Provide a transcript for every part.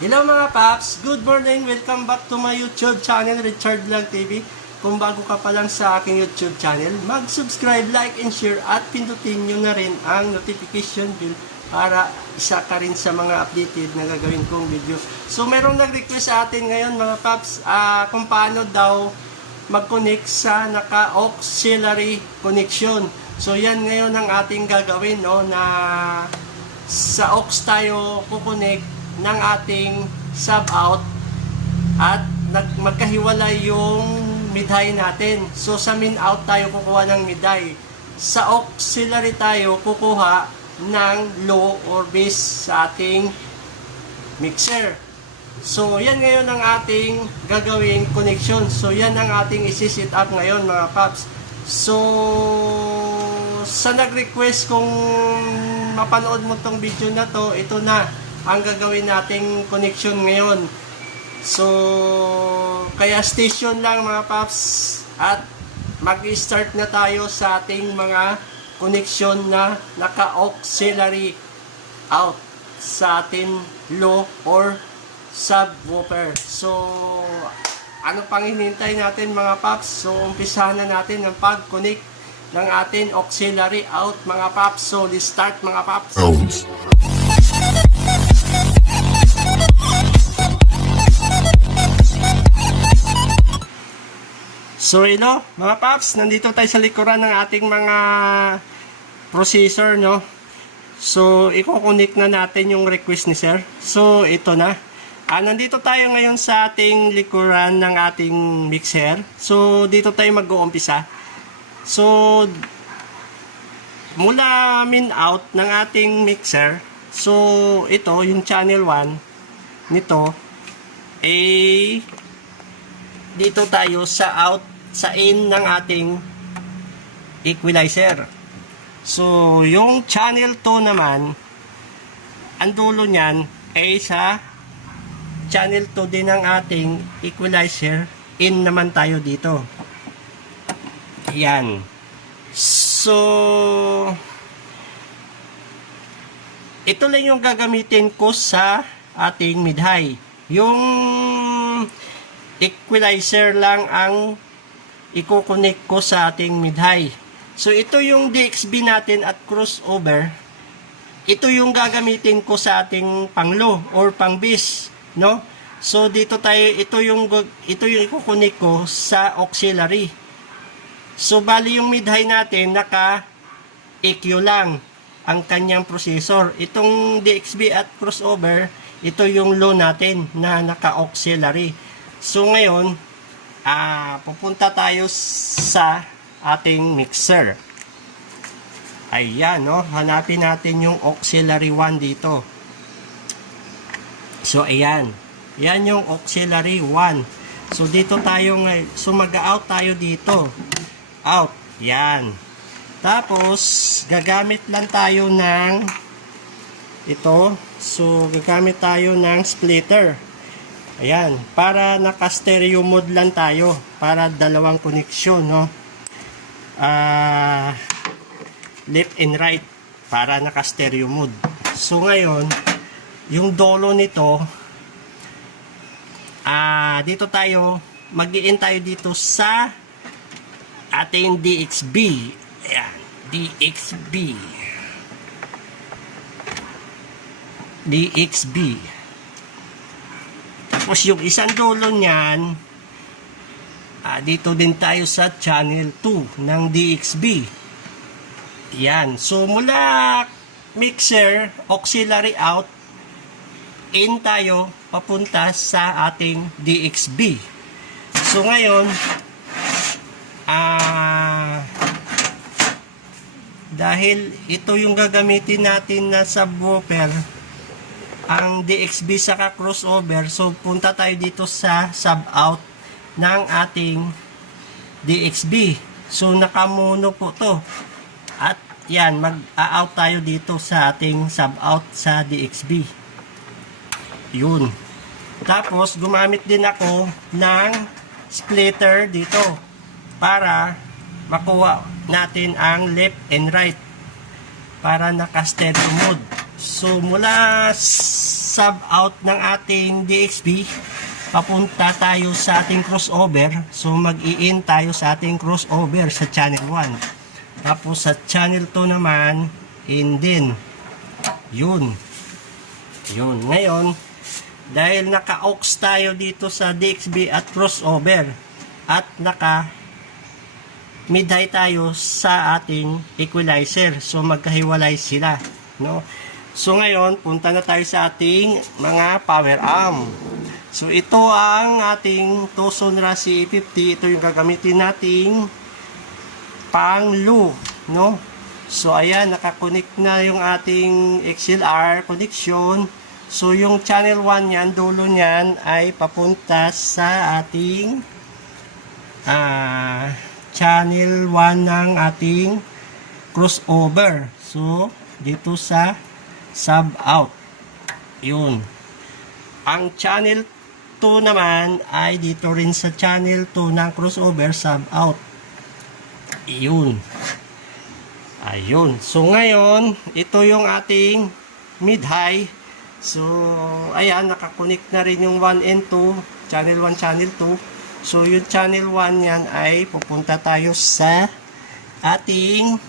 Hello mga paps, good morning, welcome back to my YouTube channel, Richard Vlog TV. Kung bago ka pa lang sa aking YouTube channel, mag-subscribe, like, and share at pindutin nyo na rin ang notification bell para isa ka rin sa mga updated na gagawin kong video. So merong nag-request sa atin ngayon mga paps kung paano daw mag-connect sa naka-auxiliary connection. So yan ngayon ang ating gagawin, no, na sa aux tayo kukonect ng ating sub-out at magkahiwalay yung mid-high natin. So sa min-out tayo kukuha ng mid-high. Sa auxiliary tayo kukuha ng low or bass sa ating mixer. So yan ngayon ang ating gagawing connection. So yan ang ating isi-set up ngayon mga paps. So sa nag-request kung mapanood mo tong video na to, ito na ang gagawin nating connection ngayon. So kaya station lang mga paps at mag-start na tayo sa ating mga connection na naka-auxiliary out sa ating low or subwoofer. So ano pang hinihintay natin mga paps? So umpisahan na natin ang pag-connect ng ating auxiliary out mga paps. So let's start mga paps. So hello mga paps, nandito tayo sa likuran ng ating mga processor, no. So i-connect na natin yung request ni sir. So ito na. Nandito tayo ngayon sa ating likuran ng ating mixer. So dito tayo mag-uumpisa. So mula min out ng ating mixer. So ito yung channel 1 nito dito tayo sa out sa in ng ating equalizer. So yung channel 2 naman ang dulo niyan ay sa channel 2 din ng ating equalizer. In naman tayo dito. Yan. So ito lang yung gagamitin ko sa ating mid-high. Yung equalizer lang ang i-connect ko sa ating mid-high. So ito yung DXB natin at crossover. Ito yung gagamitin ko sa ating pang-low or pang-bass, no? So dito tayo, ito yung i-connect ko sa auxiliary. So bali yung mid-high natin naka EQ lang ang kanyang processor. Itong DXB at crossover, ito yung low natin na naka-auxiliary. So ngayon, pupunta tayo sa ating mixer. Ayan, no? Hanapin natin yung auxiliary 1 dito. So ayan. Yan yung auxiliary 1. So dito tayo ngayon. So mag-out tayo dito. Out. Yan. Tapos gagamit lang tayo ng ito. So gagamit tayo ng splitter. Ayan, para naka-stereo mode lang tayo, para dalawang koneksyon, no? Left and right, para naka-stereo mode. So ngayon, yung dolo nito, dito tayo, mag-i-in tayo dito sa ating DXB. Ayan, DXB. Tapos yung isang dulo niyan, dito din tayo sa channel 2 ng DXB. Yan. So mula mixer, auxiliary out, in tayo papunta sa ating DXB. So ngayon, dahil ito yung gagamitin natin na subwoofer, ang DXB saka crossover, so punta tayo dito sa sub-out ng ating DXB. So nakamono po to. At yan, mag-out tayo dito sa ating sub-out sa DXB. Yun. Tapos gumamit din ako ng splitter dito para makuha natin ang left and right para naka-stereo mode. So mula sub out ng ating DXB, papunta tayo sa ating crossover. So mag-i-in tayo sa ating crossover sa channel 1. Tapos sa channel 2 naman, in din. Yun. Ngayon, dahil naka-aux tayo dito sa DXB at crossover at naka mid-high tayo sa ating equalizer. So magkahiwalay sila, no? So ngayon, punta na tayo sa ating mga power arm. So ito ang ating Sonora CE50. Ito yung gagamitin nating pang low, no? So ayan, nakakonect na yung ating XLR connection. So yung channel 1 niyan, dulo niyan ay papunta sa ating channel 1 ng ating crossover. So dito sa sub out. Yun. Ang channel 2 naman ay dito rin sa channel 2 ng crossover sub out. Yun. Ayun. So ngayon, ito yung ating mid-high. So ayan, nakakonect na rin yung 1 and 2, channel 1, channel 2. So yung channel 1 yan ay pupunta tayo sa ating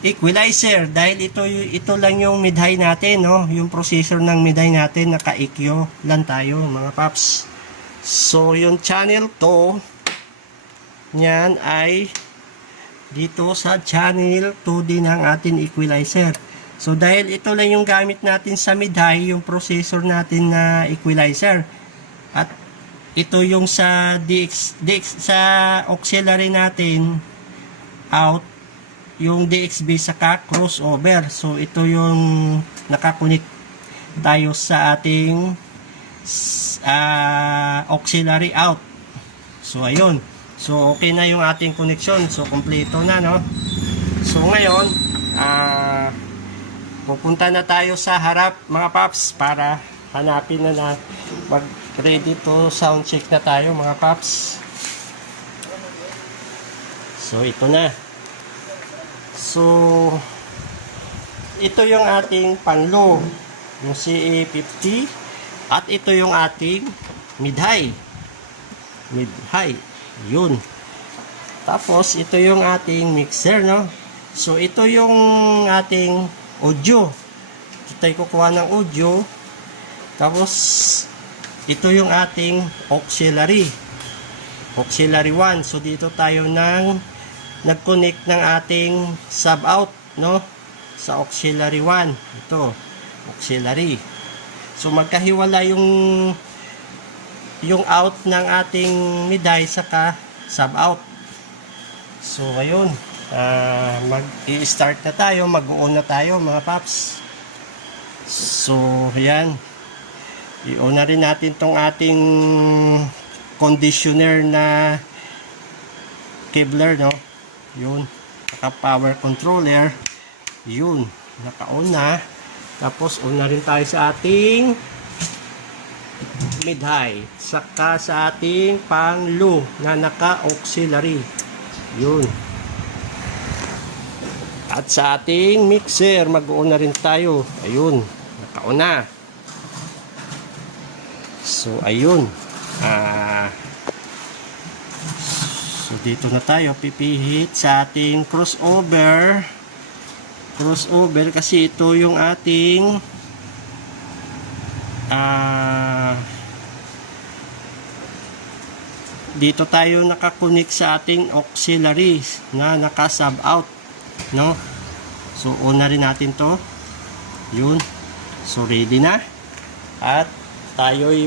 equalizer, dahil ito lang yung mid-high natin, no? Yung processor ng mid-high natin, naka-EQ lang tayo, mga paps. So yung channel 2 yan ay dito sa channel 2 din ng ating equalizer. So dahil ito lang yung gamit natin sa mid-high, yung processor natin na equalizer, at ito yung sa DX sa auxiliary natin out, yung DXB saka crossover. So ito yung nakakunik tayo sa ating auxiliary out. So ayun. So okay na yung ating connection. So kompleto na, no? So ngayon, pupunta na tayo sa harap, mga paps, para hanapin na mag-ready to sound check na tayo, mga paps. So ito na. So ito yung ating pang-low, yung CE50, at ito yung ating mid-high. Yun. Tapos ito yung ating mixer, no? So ito yung ating audio. Ito tayo kukuha ng audio. Tapos ito yung ating auxiliary 1. So dito tayo nag-connect ng ating sub out, no? Sa auxiliary 1. Ito, auxiliary. So magkahiwala yung out ng ating mid-high saka sub out. So ayun, mag-i-start na tayo, mag-on na tayo, mga paps. So ayan, i-on na rin natin tong ating conditioner na Kevlar, no? Yun, naka-power controller. Yun, naka-on na. Tapos on na rin tayo sa ating mid-high, saka sa ating pang-low na naka-auxiliary. Yun. At sa ating mixer, mag-on na rin tayo. Ayun, naka-on na. So ayun. So dito na tayo pipihit sa ating crossover. Kasi ito yung ating dito tayo nakakunik sa ating auxiliary na naka-sub out, no? So on na rin natin to. Yun. So ready na. At tayo'y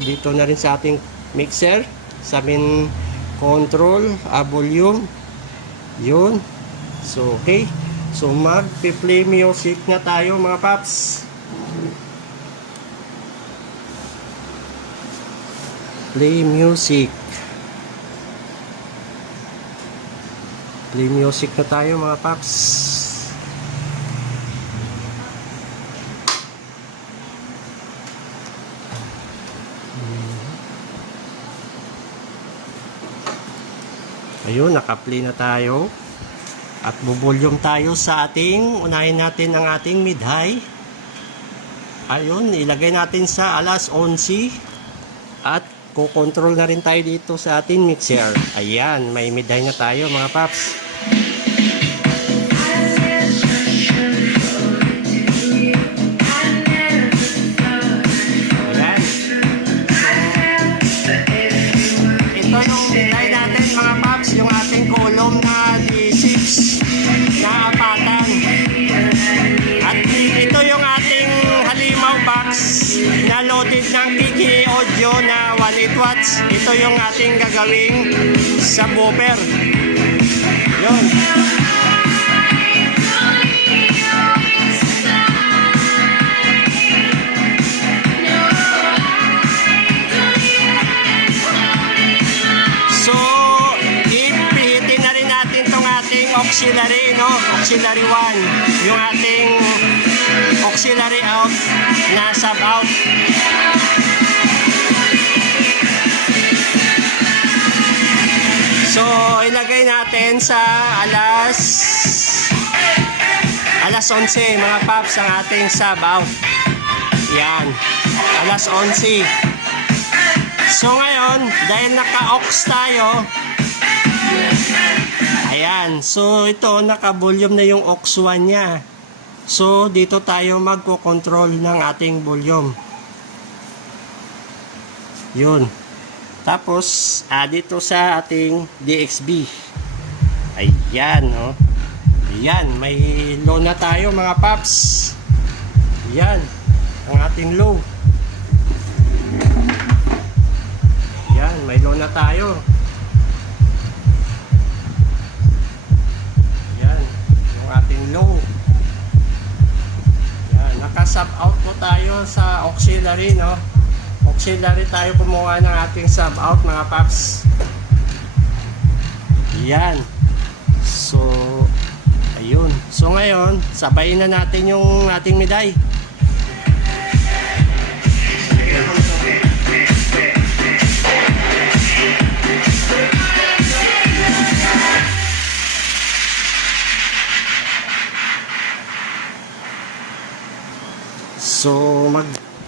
dito na rin sa ating mixer, sa main control, volume. Yun. So okay. So mag-play music na tayo, mga paps. Play music. Play music na tayo, mga paps. Ayun, naka-play na tayo. At buvolume tayo sa ating, unahin natin ang ating mid-high. Ayun, ilagay natin sa alas 11 at kukontrol na rin tayo dito sa ating mixer. Ayan, may mid-high na tayo mga paps. Ayan. Ito yung mid-high natin mga paps, yung ating column na D6 na apatan. At ito yung ating halimaw box na loaded ng Kiki Audio na 1.8 watts. Ito yung ating gagawing subwoofer. Yun. So, ipihitin na rin natin itong ating auxiliary, no? Auxiliary 1. Yung ating auxiliary out na sub out. So, ilagay natin sa alas 11 mga paps ang ating sub out. Yan. Alas 11. So, ngayon, dahil naka-aux tayo, ayan. So, ito, naka-volume na yung aux 1 niya. So, dito tayo magko-control ng ating volume. Yun. Tapos, dito sa ating DXB. Ayan, no? Ayan, may low na tayo mga paps. Ayan, ang ating low. Ayan, may low na tayo. Ayan, yung ating low. Ayan, naka-sub out po tayo sa auxiliary, no? Auxiliary tayo kumuha ng ating sub out mga paps. Yan. So, ayun. So ngayon, sabayin na natin yung ating miday. So,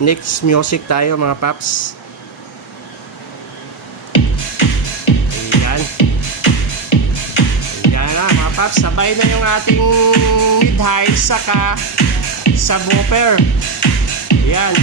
next music tayo mga paps. Ayan. Ayan na mga paps. Sabay na yung ating mid-high saka subwoofer. Ayan.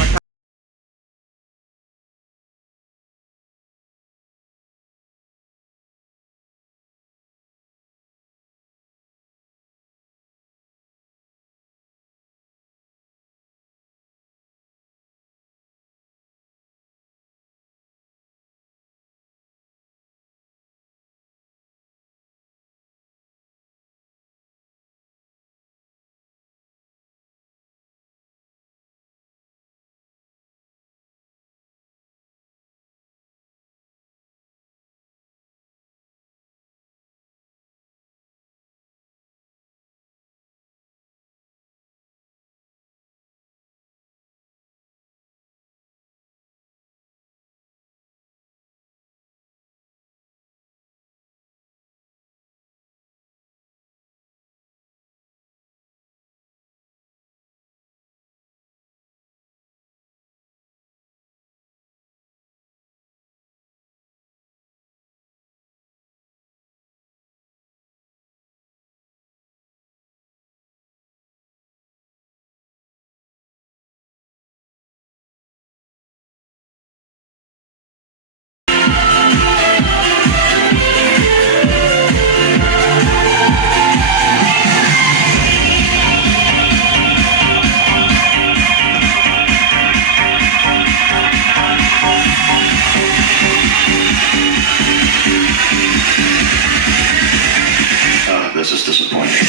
This is disappointing.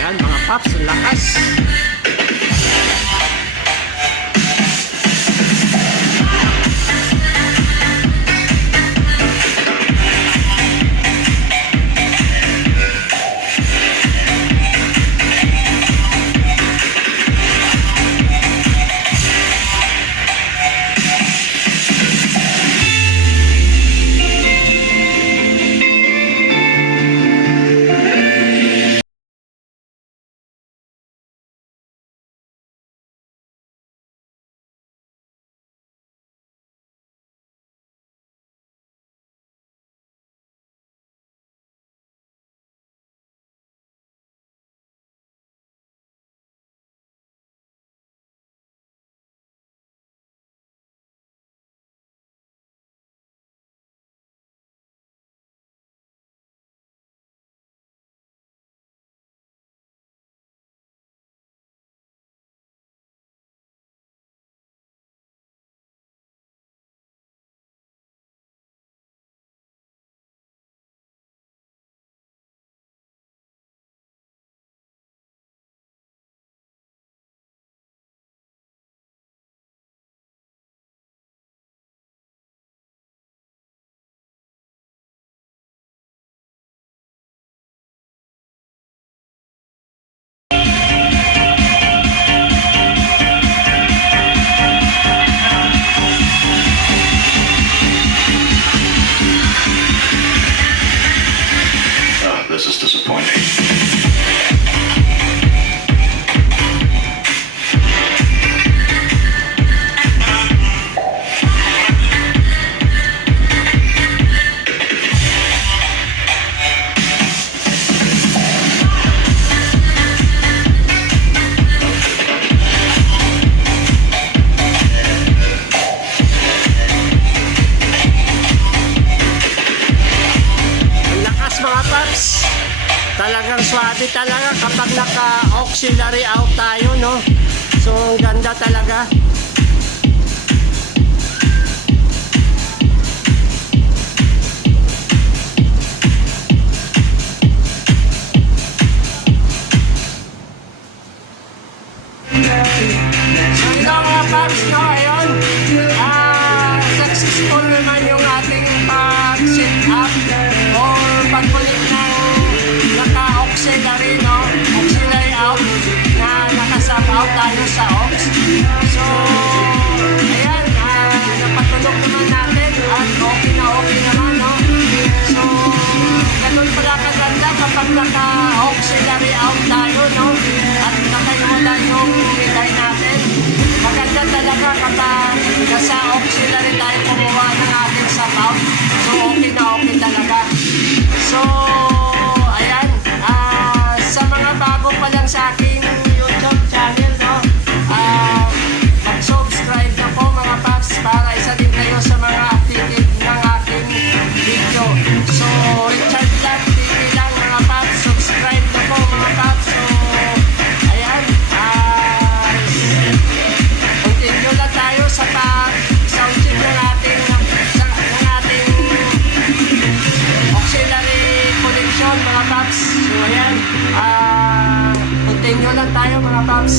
Yan mga paps, lakas. Talagang swabe talaga kapag naka-auxiliary out tayo, no? So, ang ganda talaga. So, ito mga paps, no? Ayun. Successful naman yung ating pag-sit up or pag-connect ng naka-auxiliary, no? Auxiliary out na naka-sub out tayo sa aux. So, ayan, napatulog naman natin at okay naman, no? So, ganun pala kaganda kapag naka-auxiliary out tayo, no? At nakaiwala yung bigay natin. Maganda talaga kapag nasa auxiliary tayo kumuha ng ating sub out. So, okay talaga. So, ayan, sa mga bago pa lang sa aking YouTube channel, no, mag-subscribe na po mga paps para isa din kayo sa mga updated ng aking video. So, Richard Vlog TV lang mga paps, subscribe na po mga paps. So, ayan, continue na tayo sa pag-sound check ng ating auxiliary connection mga paps. So ayan, continue lang tayo mga paps.